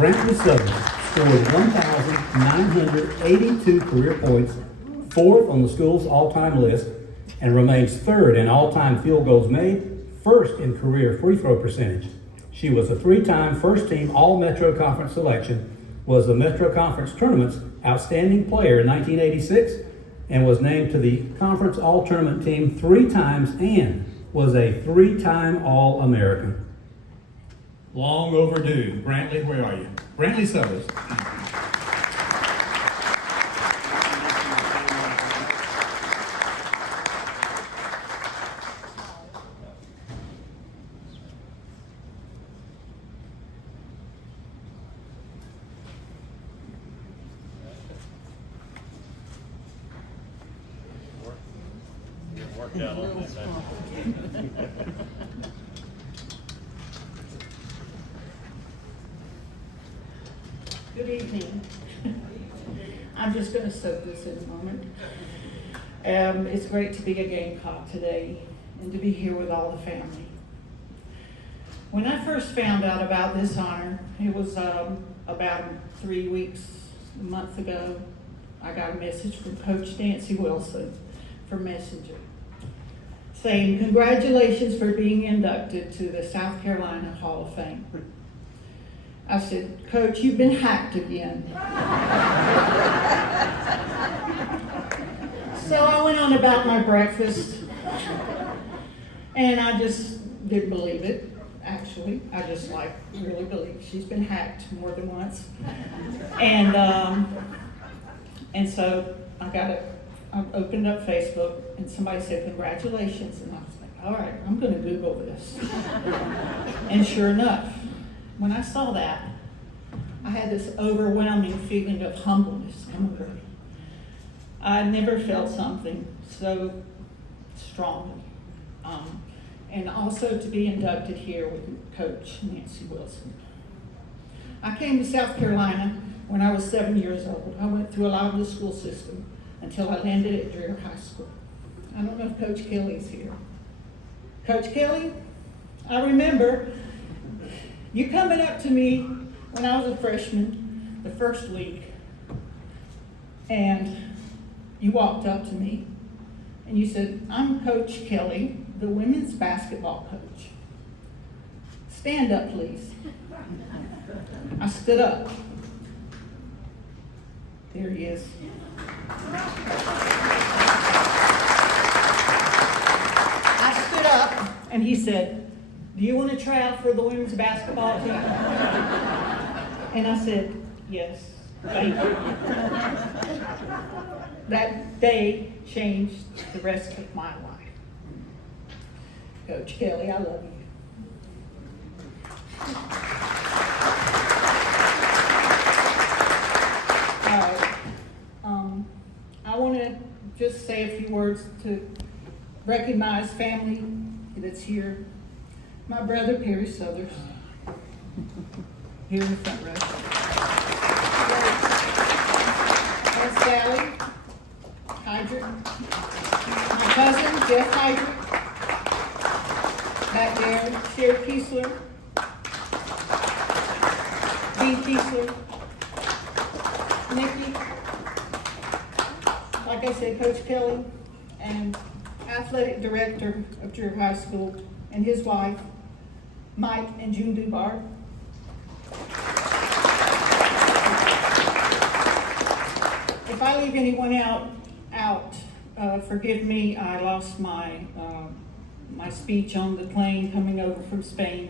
Brantley Southern scored 1,982 career points, fourth on the school's all-time list, and remains third in all-time field goals made, first in career free throw percentage. She was a three-time first-team All-Metro Conference selection, was the Metro Conference Tournament's Outstanding Player in 1986, and was named to the Conference All-Tournament team 3 times and was a 3-time All-American. Long overdue. Brantley, where are you? Brantley Southers. Worked out on that. Good evening. I'm just going to soak this in a moment. It's great to be a Gamecock today and to be here with all the family. When I first found out about this honor, it was about 3 weeks, a month ago. I got a message from Coach Nancy Wilson from Messenger saying, "Congratulations for being inducted to the South Carolina Hall of Fame." I said, "Coach, you've been hacked again." So I went on about my breakfast, and I just didn't believe it, actually. I just really believe she's been hacked more than once. And so I opened up Facebook, and somebody said, "Congratulations." And I was like, all right, I'm going to Google this. And sure enough, when I saw that, I had this overwhelming feeling of humbleness come over me. I never felt something so strongly. And also to be inducted here with Coach Nancy Wilson. I came to South Carolina when I was 7 years old. I went through a lot of the school system until I landed at Dreher High School. I don't know if Coach Kelly's here. Coach Kelly, I remember you coming up to me when I was a freshman the first week, and you walked up to me and you said, "I'm Coach Kelly, the women's basketball coach. Stand up, please." I stood up. There he is. I stood up and he said, "Do you want to try out for the women's basketball team?" And I said, "Yes, thank you." That day changed the rest of my life. Coach Kelly, I love you. All right. I want to just say a few words to recognize family that's here. My brother, Perry Southers, here in the front row. And Sally Hydrick. My cousin, Jeff Hydrick. Back there, Sherry Kiesler. Dean Kiesler. Nikki. Like I said, Coach Kelly, and athletic director of Dreher High School, and his wife, Mike and June Dubar. If I leave anyone out, forgive me. I lost my speech on the plane coming over from Spain,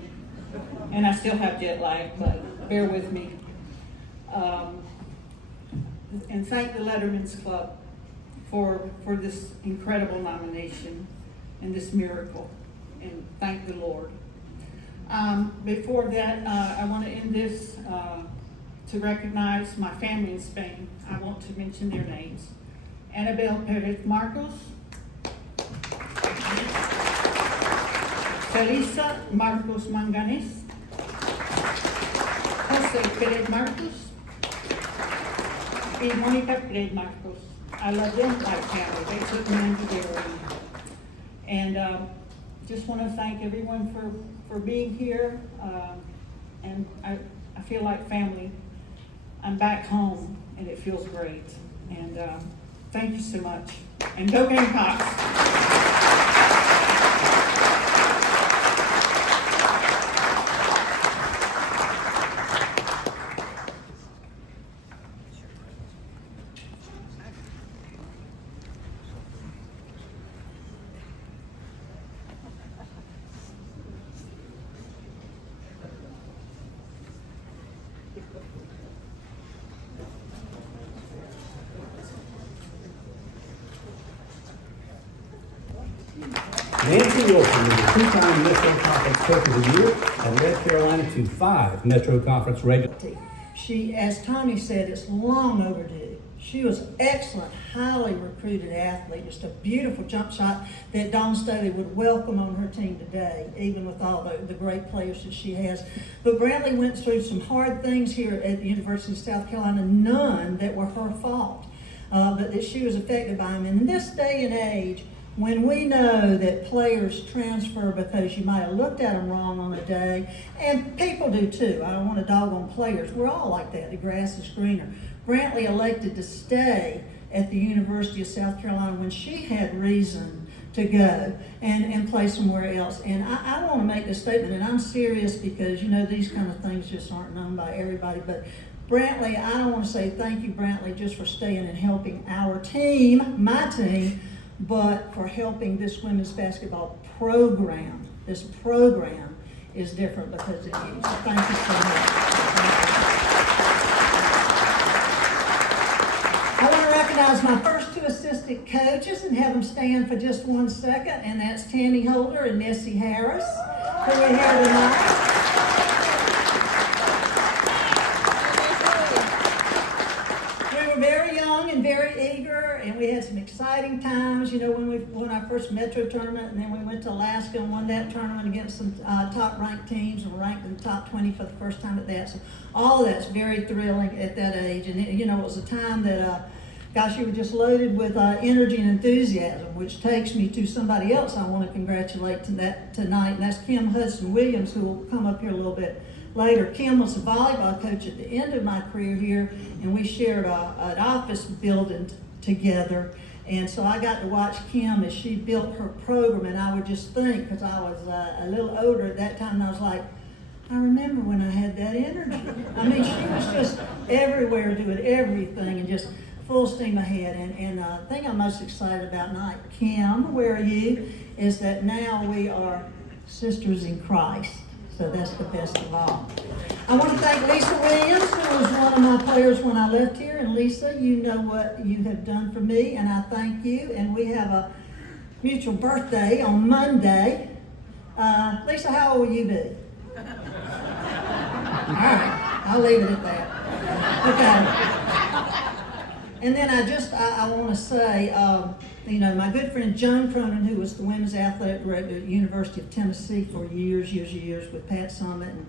and I still have jet lag, but bear with me. And thank the Letterman's Club for this incredible nomination and this miracle, and thank the Lord. Before that, I want to end this to recognize my family in Spain. I want to mention their names. Annabel Perez Marcos, Teresa Marcos Manganes, Jose Perez Marcos, and Monica Perez Marcos. I love them like family. They took me under their wing. And just want to thank everyone for being here. And I I feel like family. I'm back home, and it feels great. And thank you so much. And go Gamecocks! Nancy Wilson is the two-time Metro Conference Coach of the Year and led Carolina to 5 Metro Conference regular. She, as Tony said, it's long overdue. She was excellent, highly recruited athlete, just a beautiful jump shot that Dawn Staley would welcome on her team today, even with all the great players that she has. But Brantley went through some hard things here at the University of South Carolina, none that were her fault, but that she was affected by them. And in this day and age, when we know that players transfer because you might have looked at them wrong on a day, and people do too. I don't want to dog on players. We're all like that. The grass is greener. Brantley elected to stay at the University of South Carolina when she had reason to go and play somewhere else. And I want to make this statement, and I'm serious because, you know, these kind of things just aren't known by everybody. But Brantley, I don't want to say thank you, Brantley, just for staying and helping our team, my team, but for helping this women's basketball program. This program is different because of you. So thank you so much. I want to recognize my first 2 assistant coaches and have them stand for just 1 second, and that's Tammy Holder and Nessie Harris, who are here tonight. Very eager, and we had some exciting times, you know, when we won our first Metro tournament, and then we went to Alaska and won that tournament against some top-ranked teams and ranked in the top 20 for the first time at that. So all of that's very thrilling at that age, and you know, it was a time that, gosh, you were just loaded with energy and enthusiasm, which takes me to somebody else I want to congratulate tonight, and that's Kim Hudson-Williams, who will come up here a little bit later. Kim was a volleyball coach at the end of my career here, and we shared an office building together. And so I got to watch Kim as she built her program, and I would just think, because I was a little older at that time, and I was like, I remember when I had that energy. I mean, she was just everywhere doing everything and just full steam ahead. And the thing I'm most excited about tonight, Kim, where are you, is that now we are sisters in Christ. So that's the best of all. I want to thank Lisa Williams, who was one of my players when I left here. And Lisa, you know what you have done for me, and I thank you. And we have a mutual birthday on Monday. Lisa, how old will you be? All right, I'll leave it at that. Okay. And then I want to say, you know, my good friend Joan Cronin, who was the women's athletic director at the University of Tennessee for years with Pat Summit, and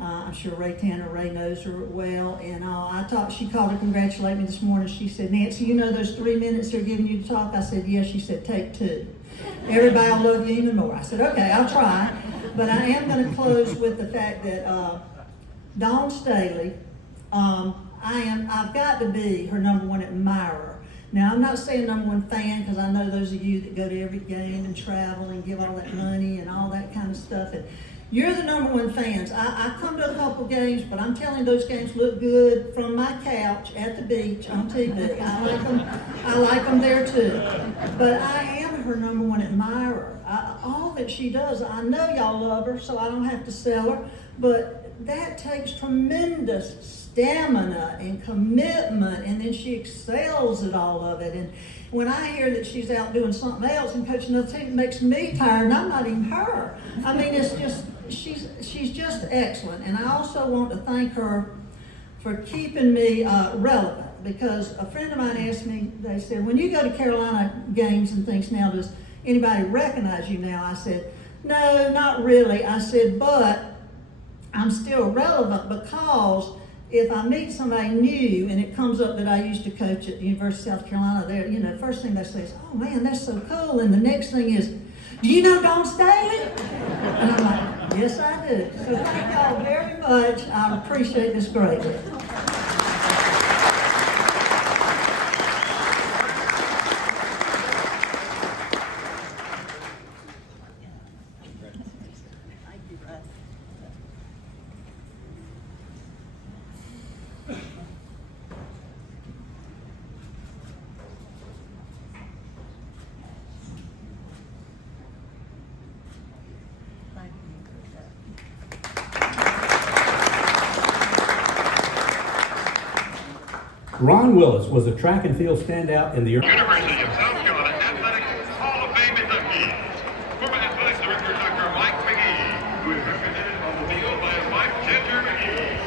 I'm sure Ray knows her well. And she called to congratulate me this morning. She said, Nancy, you know those 3 minutes they're giving you to talk? I said, yes. She said, take 2. Everybody will love you even more. I said, okay, I'll try. But I am going to close with the fact that Dawn Staley, I've got to be her #1 admirer. Now, I'm not saying #1 fan, because I know those of you that go to every game and travel and give all that money and all that kind of stuff. And you're the #1 fans. I come to a couple games, but I'm telling you, those games look good from my couch at the beach on TV. I like them there too. But I am her #1 admirer. All that she does, I know y'all love her, so I don't have to sell her. But that takes tremendous stamina and commitment, and then she excels at all of it. And when I hear that she's out doing something else and coaching another team, it makes me tired, and I'm not even her. I mean, it's just, she's just excellent. And I also want to thank her for keeping me relevant, because a friend of mine asked me, they said, when you go to Carolina games and things now, does anybody recognize you now? I said, no, not really. I said, but I'm still relevant, because if I meet somebody new and it comes up that I used to coach at the University of South Carolina, there, you know, the first thing they say is, oh man, that's so cool. And the next thing is, do you know Dawn Staley? And I'm like, Yes, I do. So thank y'all very much. I appreciate this greatly. Ron Willis was a track and field standout in the University of South Carolina Athletics Hall of Fame inductee. Former Athletics Director Dr. Mike McGee, who is represented on the field by his wife Ginger McGee.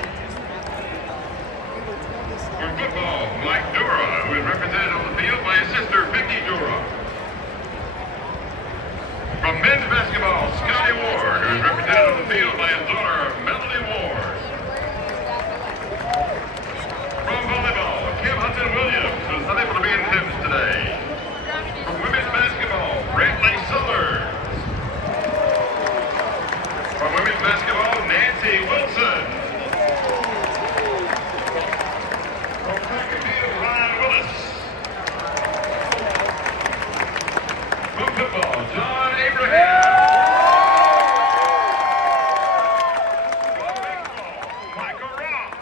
For football, Mike Dura, who is represented on the field by his sister Vicky Dura. From men's basketball, Scotty Ward, who is represented on the field by his daughter Melanie Ward. From volleyball, Kim Hudson-Williams, who is unable to be in attendance today. From women's basketball, Brantley Sullers. From women's basketball, Nancy Wilson. From track and field, Ryan Willis. From football, John Abraham. From baseball, Michael Ross.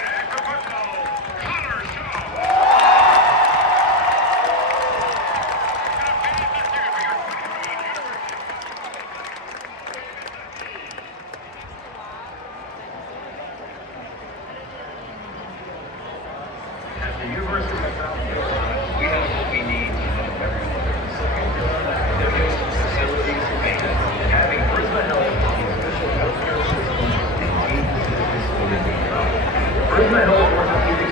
And from football, Connor Shaw. At the University of South Carolina, we have what we need to help everyone in South Carolina. Academics, facilities, maintenance, and having Prisma Health, the official healthcare system, and team facilities for the Prisma Health